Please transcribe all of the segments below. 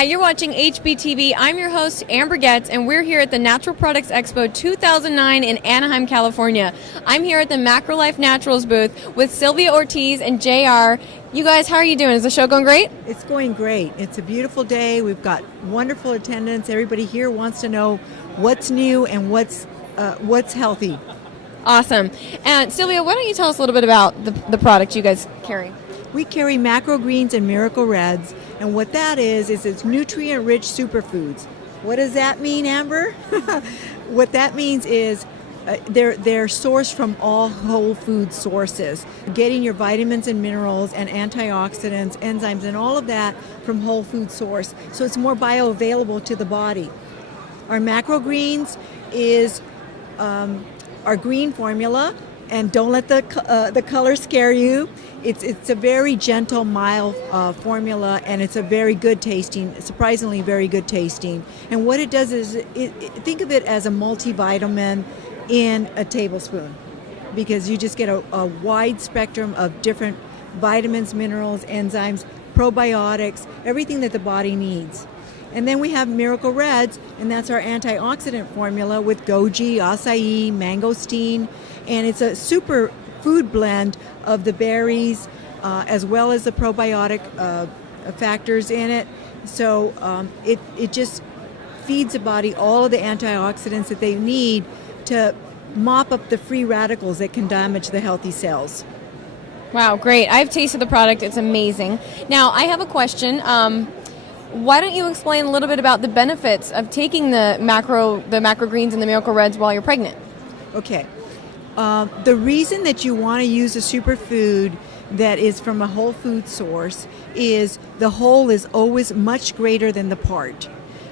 Hi, you're watching HBTV. I'm your host, Amber Getz, and we're here at the Natural Products Expo 2009 in Anaheim, California. I'm here at the Macrolife Naturals booth with Sylvia Ortiz and JR. You guys, how are you doing? Is the show going great? It's going great. It's a beautiful day. We've got wonderful attendance. Everybody here wants to know what's new and what's healthy. Awesome. And Sylvia, why don't you tell us a little bit about the product you guys carry? We carry Macro Greens and Miracle Reds, and what that is it's nutrient-rich superfoods. What does that mean, Amber? What that means is they're sourced from all whole food sources, getting your vitamins and minerals and antioxidants, enzymes, and all of that from whole food source, so it's more bioavailable to the body. Our Macro Greens is our green formula, and don't let the color scare you. It's a very gentle, mild formula, and it's a very good tasting, surprisingly very good tasting. And what it does is, think of it as a multivitamin in a tablespoon, because you just get a wide spectrum of different vitamins, minerals, enzymes, probiotics, everything that the body needs. And then we have Miracle Reds, and that's our antioxidant formula with goji, acai, mangosteen, and it's a super food blend of the berries as well as the probiotic factors in it. So it just feeds the body all of the antioxidants that they need to mop up the free radicals that can damage the healthy cells. Wow, great. I've tasted the product. It's amazing. Now, I have a question. Why don't you explain a little bit about the benefits of taking the macro greens and the Miracle Reds while you're pregnant? Okay. The reason that you want to use a superfood that is from a whole food source is the whole is always much greater than the part,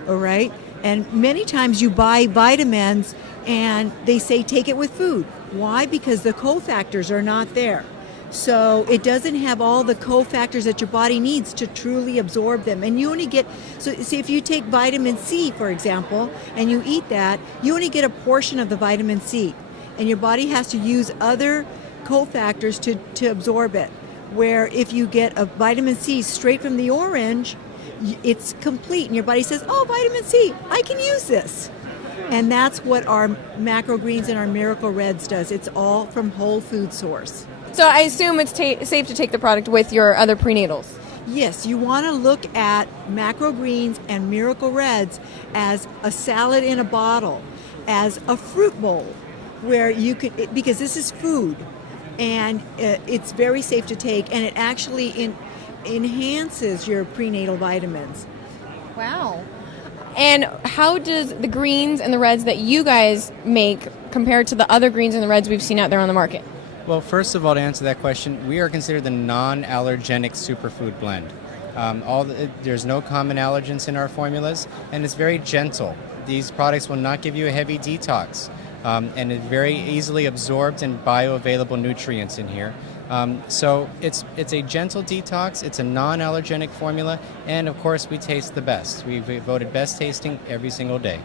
all right? And many times you buy vitamins and they say take it with food. Why? Because the cofactors are not there. So it doesn't have all the cofactors that your body needs to truly absorb them. And you only get, so see, if you take vitamin C, for example, and you eat that, you only get a portion of the vitamin C. And your body has to use other cofactors to absorb it. Where if you get a vitamin C straight from the orange, it's complete. And your body says, oh, vitamin C, I can use this. And that's what our Macro Greens and our Miracle Reds does. It's all from whole food source. So I assume it's safe to take the product with your other prenatals. Yes, you want to look at Macro Greens and Miracle Reds as a salad in a bottle, as a fruit bowl, where you could, because this is food, and it's very safe to take, and it actually enhances your prenatal vitamins. Wow. And how does the greens and the reds that you guys make compare to the other greens and the reds we've seen out there on the market? Well, first of all, to answer that question, we are considered the non-allergenic superfood blend. There's no common allergens in our formulas, and it's very gentle. These products will not give you a heavy detox, and it's very easily absorbed and bioavailable nutrients in here. So it's a gentle detox, it's a non-allergenic formula, and of course we taste the best. We voted best tasting every single day.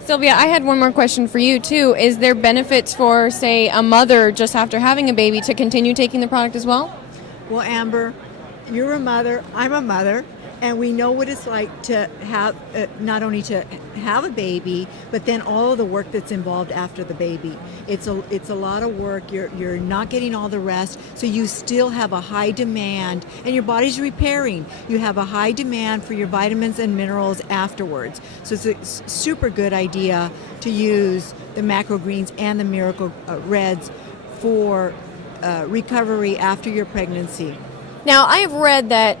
Sylvia, I had one more question for you too. Is there benefits for, say, a mother just after having a baby to continue taking the product as well? Well, Amber, you're a mother, I'm a mother, and we know what it's like to have, not only to have a baby, but then all of the work that's involved after the baby. It's a lot of work. You're not getting all the rest, so you still have a high demand, and your body's repairing. You have a high demand for your vitamins and minerals afterwards. So it's a super good idea to use the Macro Greens and the Miracle Reds for recovery after your pregnancy. Now, I have read that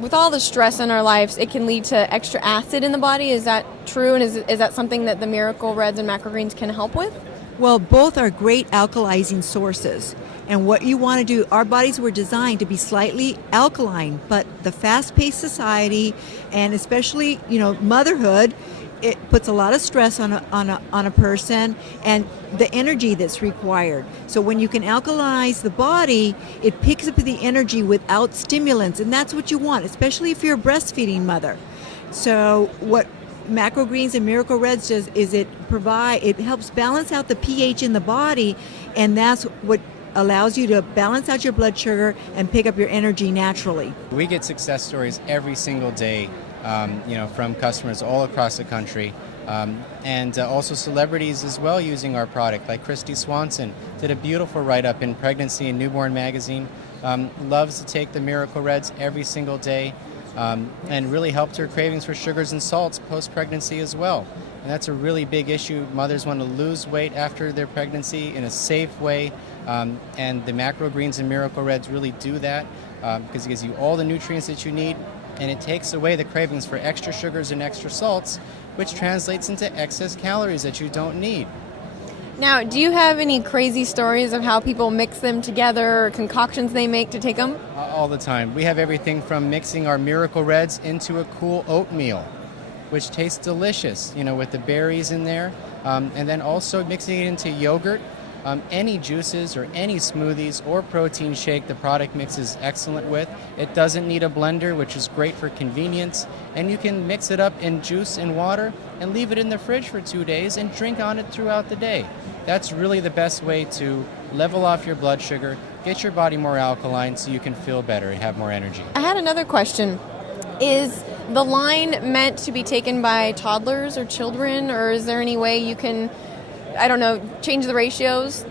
with all the stress in our lives, it can lead to extra acid in the body. Is that true? And is that something that the Miracle Reds and Macro Greens can help with? Well, both are great alkalizing sources. And what you want to do, our bodies were designed to be slightly alkaline, but the fast-paced society, and especially, motherhood, it puts a lot of stress on a person and the energy that's required. So when you can alkalize the body, it picks up the energy without stimulants, and that's what you want, especially if you're a breastfeeding mother. So what Macro Greens and Miracle Reds does is it helps balance out the pH in the body, and that's what allows you to balance out your blood sugar and pick up your energy naturally. We get success stories every single day from customers all across the country. And also celebrities as well using our product, like Christy Swanson did a beautiful write-up in Pregnancy and Newborn magazine. Loves to take the Miracle Reds every single day, and really helped her cravings for sugars and salts post-pregnancy as well. And that's a really big issue. Mothers want to lose weight after their pregnancy in a safe way, and the Macro Greens and Miracle Reds really do that, because it gives you all the nutrients that you need, and it takes away the cravings for extra sugars and extra salts, which translates into excess calories that you don't need. Now, do you have any crazy stories of how people mix them together or concoctions they make to take them? All the time. We have everything from mixing our Miracle Reds into a cool oatmeal, which tastes delicious, with the berries in there, and then also mixing it into yogurt. Any juices or any smoothies or protein shake the product mix is excellent with. It doesn't need a blender, which is great for convenience, and you can mix it up in juice and water and leave it in the fridge for 2 days and drink on it throughout the day. That's really the best way to level off your blood sugar, get your body more alkaline so you can feel better and have more energy. I had another question. Is the line meant to be taken by toddlers or children, or is there any way you can, change the ratios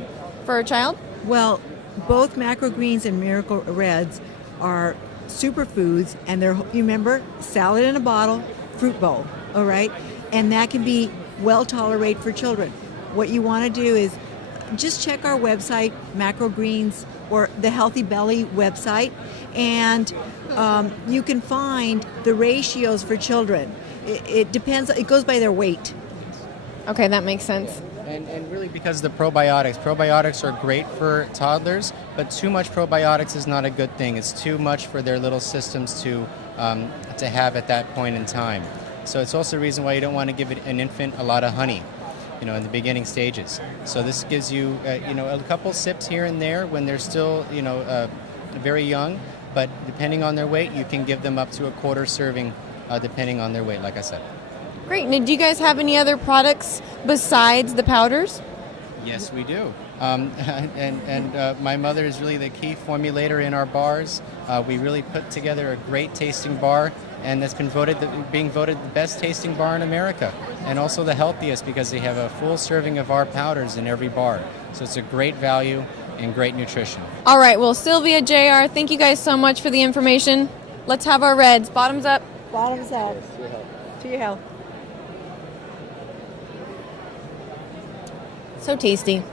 for a child? Well, both Macro Greens and Miracle Reds are superfoods, and they're, you remember, salad in a bottle, fruit bowl, all right? And that can be well tolerated for children. What you want to do is just check our website, Macro Greens, or the Healthy Belly website, and you can find the ratios for children. It depends, it goes by their weight. Okay, that makes sense. And really because of the probiotics are great for toddlers, but too much probiotics is not a good thing. It's too much for their little systems to have at that point in time. So it's also a reason why you don't want to give an infant a lot of honey, in the beginning stages. So this gives you, a couple sips here and there when they're still, very young, but depending on their weight, you can give them up to a quarter serving, depending on their weight, like I said. Great. Now, do you guys have any other products besides the powders? Yes, we do. And my mother is really the key formulator in our bars. We really put together a great tasting bar, and that's been being voted the best tasting bar in America, and also the healthiest because they have a full serving of our powders in every bar. So it's a great value and great nutrition. All right. Well, Sylvia, JR, thank you guys so much for the information. Let's have our reds. Bottoms up. Bottoms up. To your health. So tasty.